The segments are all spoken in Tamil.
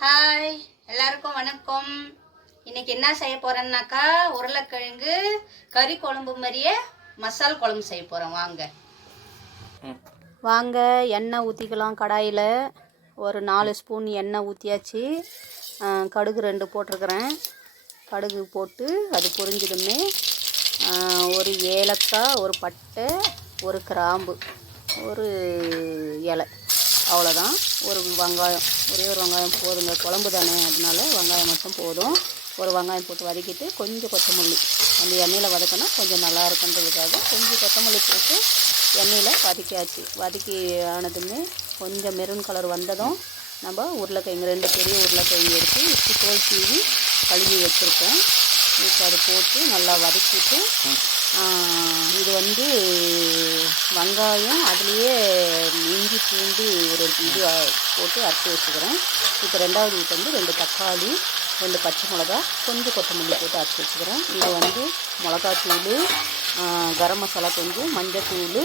ஹாய், எல்லாருக்கும் வணக்கம். இன்னைக்கு என்ன செய்ய போறேன்னாக்கா, உருளைக்கிழங்கு கறி குழம்பு மாதிரியே மசால் குழம்பு செய்ய போகிறோம். வாங்க எண்ணெய் ஊற்றிக்கலாம். கடாயில் ஒரு 4 ஸ்பூன் எண்ணெய் ஊற்றியாச்சு. கடுகு 2 போட்டிருக்கிறேன். கடுகு போட்டு அது பொரிஞ்சதுமே ஒரு ஏலக்காய், ஒரு பட்டை, ஒரு கிராம்பு, ஒரு இலை, அவ்வளோதான். ஒரு வெங்காயம், ஒரே ஒரு வெங்காயம் போதுங்க, குழம்பு தானே, அதனால வெங்காயம் மட்டும் போதும். ஒரு வெங்காயம் போட்டு வதக்கிட்டு கொஞ்சம் கொத்தமல்லி அந்த எண்ணெயில் வதக்கினா கொஞ்சம் நல்லா இருக்குன்றதுக்காக கொஞ்சம் கொத்தமல்லி போட்டு எண்ணெயில் வதக்கியாச்சு. வதக்கி ஆனதுமே கொஞ்சம் மெரூன் கலர் வந்ததும் நம்ம உருளைக்கிழங்கு 2 பெரிய உருளைக்கிழங்கு எடுத்து உப்பு தோல் சீவி கழுவி வச்சுருக்கேன். இப்போ அதை போட்டு நல்லா வதக்கிட்டு இது வெங்காயம் அதுலேயே இஞ்சி பூண்டு ஒரு இது போட்டு அரைச்சி வச்சுக்கிறேன். இப்போ 2வது இது 2 தக்காளி, 2 பச்சை மிளகா, கொஞ்சம் கொத்தமல்லி போட்டு அரைச்சி வச்சுக்கிறேன். இது மிளகாத்தூள், கரம் மசாலா, கொஞ்சம் மஞ்சத்தூள்,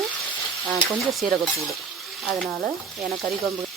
கொஞ்சம் சீரகத்தூள். அதனால் எனக்கு கறி குழம்பு